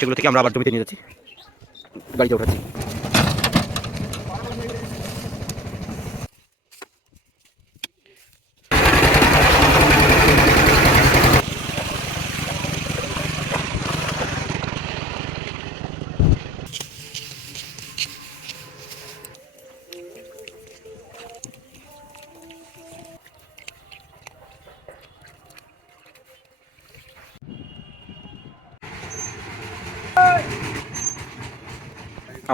সেগুলো থেকে আমরা আবার জমিতে নিয়ে যাচ্ছি, গাড়িতে উঠাচ্ছি।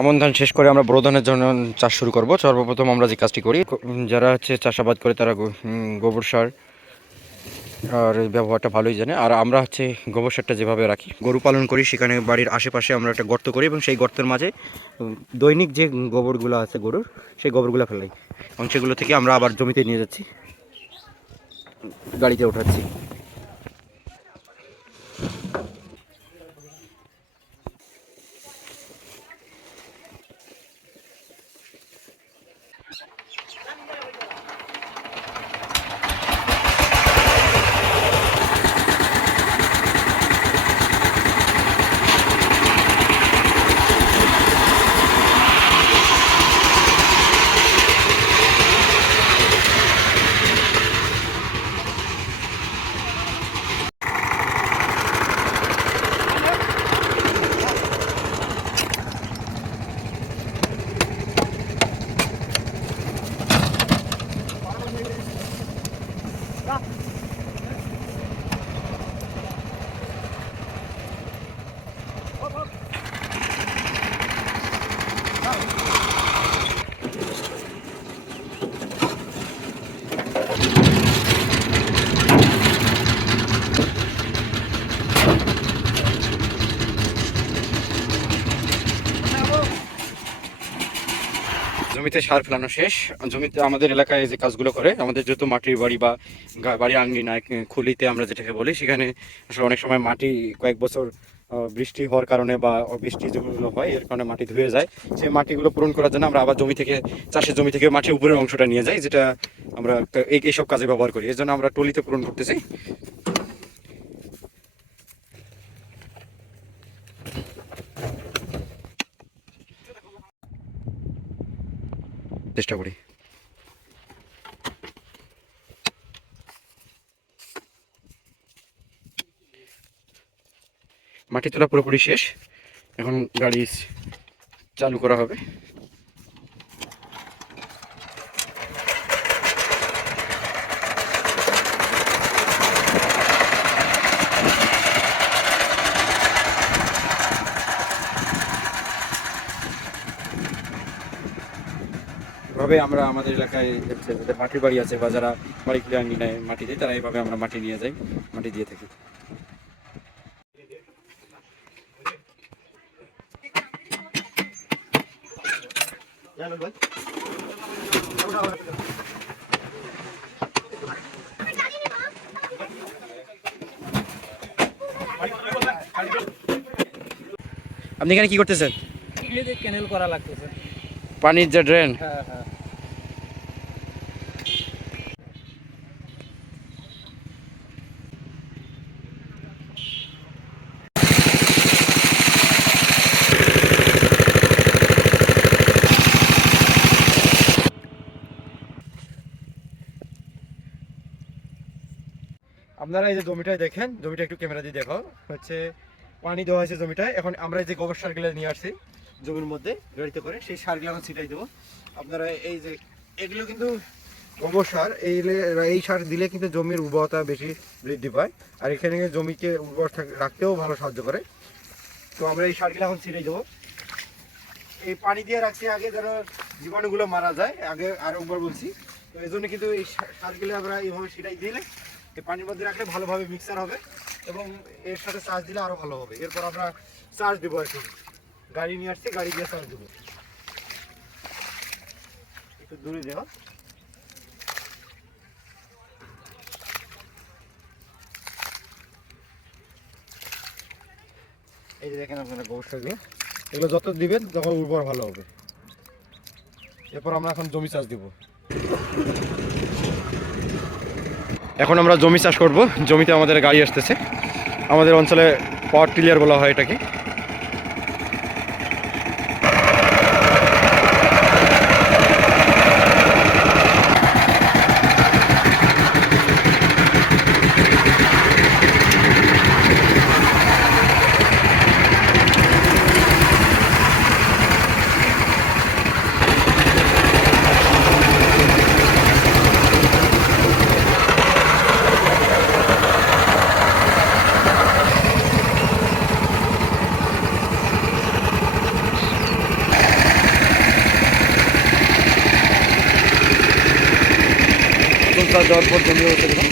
আমন ধান শেষ করে আমরা বোরো ধানের জন্য চাষ শুরু করব। সর্বপ্রথম আমরা যে কাজটি করি, যারা হচ্ছে চাষাবাদ করে তারা গোবর সার আর ব্যবহারটা ভালোই জানে। আর আমরা হচ্ছে গোবর সারটা যেভাবে রাখি, গরু পালন করি, সেখানে বাড়ির আশেপাশে আমরা একটা গর্ত করি এবং সেই গর্তের মাঝে দৈনিক যে গোবরগুলো আছে গরুর, সেই গোবরগুলো ফেলাই এবং সেগুলো থেকে আমরা আবার জমিতে নিয়ে যাচ্ছি, গাড়িতে উঠাচ্ছি। জমিতে সার ফেলানো শেষ। জমিতে আমাদের এলাকায় যে কাজগুলো করে, আমাদের যেহেতু মাটির বাড়ি বা বাড়ির আঙ্গিনায় খুলিতে আমরা যেটাকে বলি, সেখানে আসলে অনেক সময় মাটি কয়েক বছর বৃষ্টি হওয়ার কারণে বা বৃষ্টি যেগুলো হয় এর কারণে মাটি ধুয়ে যায়। সেই মাটিগুলো পূরণ করার জন্য আমরা আবার জমি থেকে, চাষের জমি থেকে মাটির উপরের অংশটা নিয়ে যাই, যেটা আমরা এইসব কাজে ব্যবহার করি। এর জন্য আমরা টলিতে পূরণ করতেছি। চেষ্টা করি। মাটি তোলা পুরোপুরি শেষ, এখন গাড়ি চালু করা হবে। এভাবে আমরা আমাদের এলাকায় যাদের মাটির বাড়ি আছে বা যারা বাড়ি খুলে আঙ্গিনায় মাটি দেয়, তারা এইভাবে আমরা মাটি নিয়ে যাই, মাটি দিয়ে থাকি। আপনি এখানে কি করতেছেন? ক্যানেল করা লাগতেছে, পানির যে ড্রেন। হ্যাঁ হ্যাঁ। আপনারা এই যে জমিটায় দেখেন, জমিটা একটু ক্যামেরা দিয়ে দেখো, হচ্ছে পানি দেওয়া হয়েছে জমিটায়। এখন আমরা এই যে গোবর সারগুলো নিয়ে আসছি জমির মধ্যে গাড়িতে করে, সেই সারগুলো এখন ছিটাই দেবো। আপনারা এই যে এগুলো কিন্তু গোবর সার, এই সার দিলে কিন্তু জমির উর্বরতা বেশি বৃদ্ধি পায়, আর এখানে জমিকে উর্বর রাখতেও ভালো সাহায্য করে। তো আমরা এই সারগুলো এখন ছিটাই দেবো। এই পানি দিয়ে রাখছি আগে যেন জীবাণুগুলো মারা যায়, আগে আর একবার বলছি। তো এই জন্য কিন্তু এই সারগুলো আমরা এইভাবে ছিটাই দিলে এই পানির মধ্যে রাখলে ভালোভাবে মিক্সার হবে এবং এর সাথে চার্জ দিলে আরো ভালো হবে। এরপর আমরা চার্জ দেবো, আর কি গাড়ি নিয়ে আসছি, গাড়ি দিয়ে চার্জ দেবো। একটু দূরে দেওয়া, এই যে দেখেন আপনারা গোবর সারগুলো, এগুলো যত দিবেন তখন উর্বর ভালো হবে। এরপর আমরা এখন জমি চাষ দিব। এখন আমরা জমি চাষ করব। জমিতে আমাদের গাড়ি আসতেছে, আমাদের অঞ্চলে পাওয়ার টিলার বলা হয় এটাকে। চাষ দেওয়ার পর জমি হচ্ছে দেবো।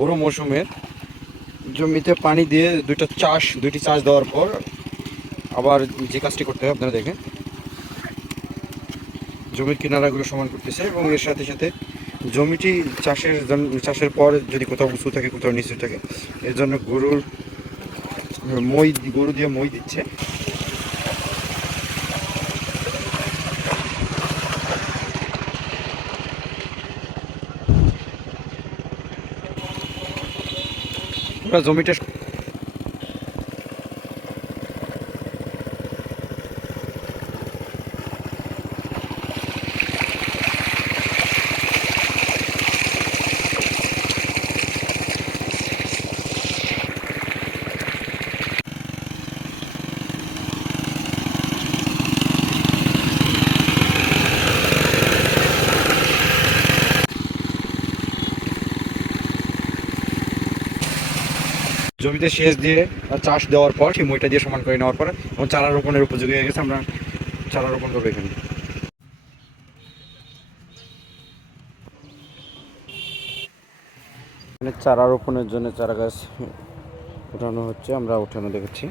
বড় মৌসুমের জমিতে পানি দিয়ে দুইটি চাষ দেওয়ার পর আবার যে কাজটি করতে হয় আপনারা দেখেন, জমির কিনারাগুলো সমান করতেছে এবং এর সাথে সাথে জমিটি চাষের পর যদি কোথাও উঁচু থাকে কোথাও নিচু থাকে এর জন্য গরু দিয়ে মই দিচ্ছে। ওরা জমিটা জমিতে সেচ দিয়ে চাষ দেওয়ার পর সেই মইটা দিয়ে সমান করে নেওয়ার পর এবং চারা রোপণের উপযোগী হয়ে গেছে। আমরা চারা রোপণ করবো এখানে। চারা রোপণের জন্য চারা গাছ উঠানো হচ্ছে, আমরা উঠানো দেখেছি।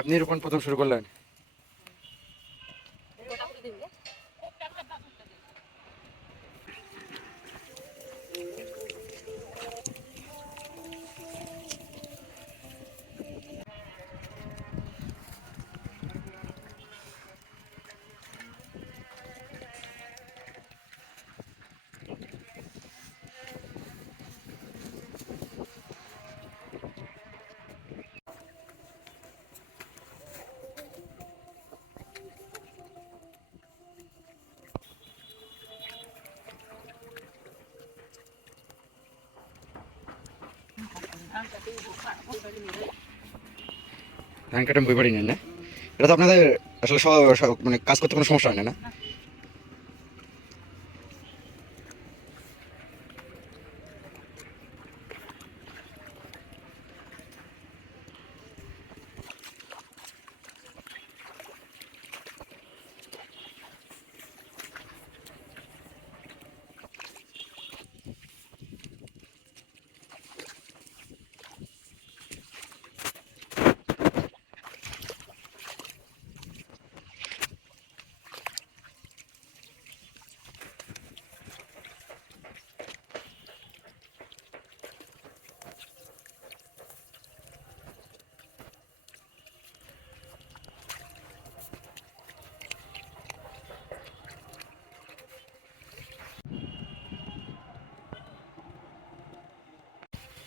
আপনি রোপণ প্রথম শুরু করলেন? ধান কাটা বই বাড়ি নেন না? এটা তো আপনাদের আসলে মানে কাজ করতে কোনো সমস্যা হয় না, না?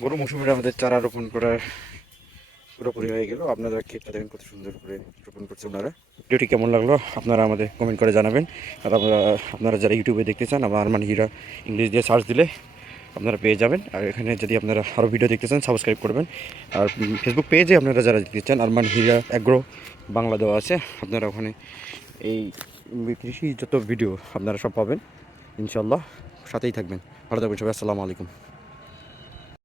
গরু মৌসুমে আমাদের চারা রোপণ করার পুরোপুরি হয়ে গেল। আপনারা ক্ষেতটা দেখেন কত সুন্দর করে রোপণ করছে ওনারা। ভিডিওটি কেমন লাগলো আপনারা আমাদের কমেন্ট করে জানাবেন। আর আপনারা যারা ইউটিউবে দেখতে চান, আমার আরমান হীরা ইংলিশ দিয়ে সার্চ দিলে আপনারা পেয়ে যাবেন। আর এখানে যদি আপনারা আরও ভিডিও দেখতে চান সাবস্ক্রাইব করবেন। আর ফেসবুক পেজে আপনারা যারা দেখতে চান আরমান হীরা অ্যাগ্রো বাংলা দেওয়া আছে, আপনারা ওখানে এই কৃষি যত ভিডিও আপনারা সব পাবেন ইনশাল্লাহ। সাথেই থাকবেন। ভালো থাকবেন সবাই। আসসালামু আলাইকুম।